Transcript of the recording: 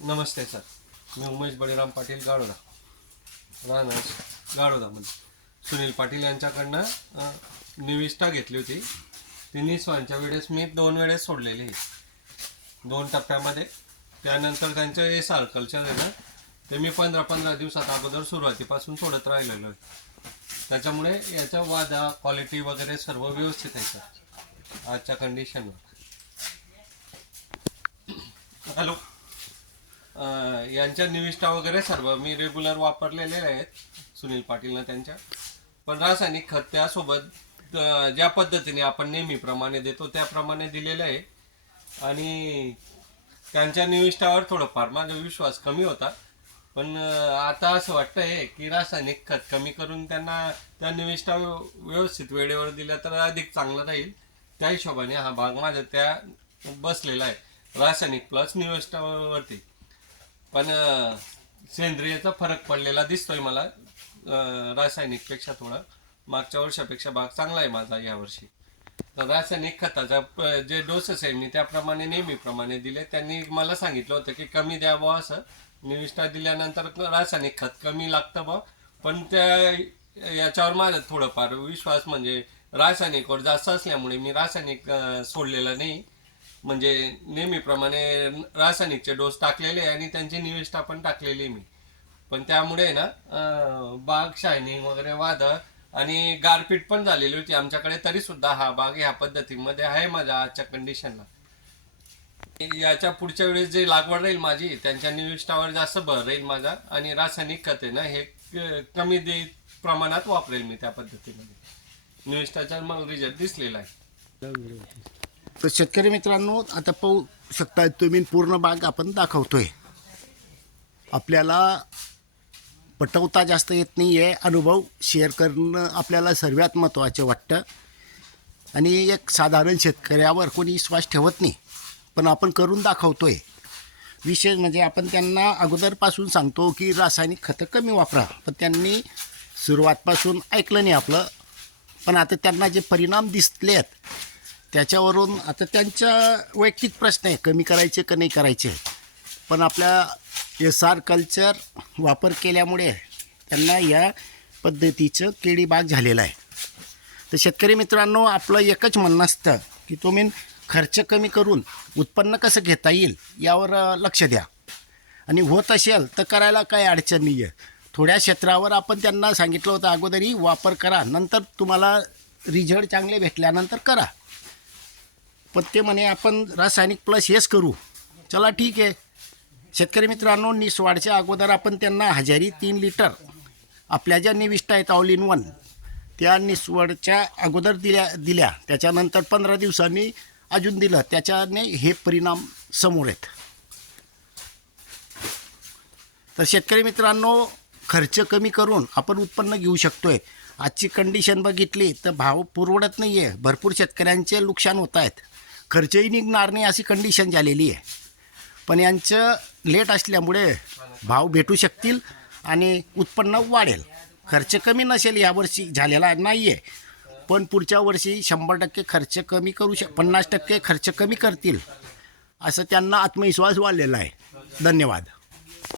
नमस्ते sir. मी उमेश बळीराम पाटील गाडोदा. राहणार गाडोदामध्ये सुनील पाटील यांच्याकडनं निविष्ठा घेतली होती. ती निस्वांच्या वेळेस मी दोन वेळेस सोडलेली आहे. दोन टप्प्यामध्ये. त्यानंतर त्यांचं हे साल आहे ना ते मी पंधरा पंधरा दिवसात अगोदर सुरुवातीपासून सोडत राहिलेलो आहे. त्याच्यामुळे याच्या वादा क्वालिटी वगैरे सर्व व्यवस्थित आहे सर. आजच्या कंडिशनवर हॅलो. अं, यांच्या निविष्ठा वगैरे सर्व मी रेग्युलर वापरलेले आहेत सुनील पाटीलनं त्यांच्या. पण रासायनिक खत त्यासोबत अं, ज्या पद्धतीने आपण नेहमीप्रमाणे देतो त्याप्रमाणे दिलेलं आहे. आणि त्यांच्या निविष्ठावर थोडंफार माझा विश्वास कमी होता. पण अं, आता असं वाटतंय की रासायनिक खत कमी करून त्यांना त्या निविष्ठा व्यव- व्यवस्थित वेळेवर दिल्या तर अधिक चांगलं राहील. त्या हिशोबाने हा भाग माझा त्या बसलेला आहे. रासायनिक प्लस निविष्ठावरती. पण सेंद्रियचा फरक पडलेला दिसतोय मला. रासायनिकपेक्षा थोडा. मागच्या वर्षापेक्षा भाग चांगला आहे माझा यावर्षी तर रासायनिक खताचा जे डोसेस आहे मी त्याप्रमाणे नेहमीप्रमाणे दिले. त्यांनी मला सांगितलं होतं की कमी द्यावं असं. निविष्ठा दिल्यानंतर रासायनिक खत कमी लागतं बा. पण त्या याच्यावर माझा थोडंफार विश्वास म्हणजे रासायनिकवर जास्त असल्यामुळे मी रासायनिक सोडलेलं नाही. म्हणजे नेहमीप्रमाणे रासायनिकचे डोस टाकलेले आहे आणि त्यांची निविष्ठा पण टाकलेली आहे मी. पण त्यामुळे ना बाग शायनिंग वगैरे वादळ आणि गारपीट पण झालेली होती आमच्याकडे तरी सुद्धा हा बाग ह्या पद्धतीमध्ये आहे माझ्या आजच्या कंडिशनला याच्या पुढच्या वेळेस जे लागवड राहील माझी त्यांच्या निविष्ठावर जास्त भर राहील माझा आणि रासायनिक खते ना हे कमी दे प्रमाणात वापरेल मी त्या पद्धतीमध्ये. निविष्ठाचा मला रिझल्ट दिसलेला आहे. तर शेतकरी मित्रांनो आता पाहू शकता तुम्ही पूर्ण बाग आपण दाखवतोय. आपल्याला पटवता जास्त येत नाही आहे अनुभव शेअर करणं आपल्याला सर्वात महत्त्वाचं वाटतं. आणि एक साधारण शेतकऱ्यावर कोणी विश्वास ठेवत नाही. पण आपण करून दाखवतोय. विशेष म्हणजे आपण त्यांना अगोदरपासून सांगतो की रासायनिक खतं कमी वापरा. पण त्यांनी सुरुवातपासून ऐकलं नाही आपलं. पण आता त्यांना जे परिणाम दिसले आहेत त्याच्यावरून आता त्यांच्या वैयक्तिक प्रश्न आहे कमी करायचे का नाही करायचे पण आपल्या एस आर कल्चर वापर केल्यामुळे त्यांना या पद्धतीचं केळी बाग आहे. तर शेतकरी मित्रांनो आपलं एकच म्हणणं असतं की तुम्ही खर्च कमी करून उत्पन्न कसं घेता येईल यावर लक्ष द्या. आणि होत असेल तर करायला काही अडचण नाही आहे थोड्या क्षेत्रावर आपण त्यांना सांगितलं होतं अगोदरही वापर करा नंतर तुम्हाला रिझल्ट चांगले भेटल्यानंतर करा. पण ते म्हणे आपण रासायनिक प्लस हेच करू. चला ठीक आहे. शेतकरी मित्रांनो निसवाडच्या अगोदर आपण त्यांना हजारी तीन लिटर आपल्या ज्या निविष्ट आहेत ऑल इन वन त्या निसवडच्या अगोदर दिल्या दिल्या. त्याच्यानंतर पंधरा दिवसांनी अजून दिलं. त्याच्याने हे परिणाम समोर आहेत तर शेतकरी मित्रांनो खर्च कमी करून आपण उत्पन्न घेऊ शकतोय. आजची कंडिशन बघितली तर भाव पुरवडत नाही आहे भरपूर शेतकऱ्यांचे नुकसान होत आहेत. खर्चही निघणार नाही अशी कंडिशन झालेली आहे. पण यांचं लेट असल्यामुळे भाव भेटू शकतील आणि उत्पन्न वाढेल. खर्च कमी नसेल यावर्षी झालेला नाही आहे पण पुढच्या वर्षी शंभर टक्के खर्च कमी करू शक पन्नास टक्के खर्च कमी करतील असं त्यांना आत्मविश्वास वाढलेला आहे. धन्यवाद.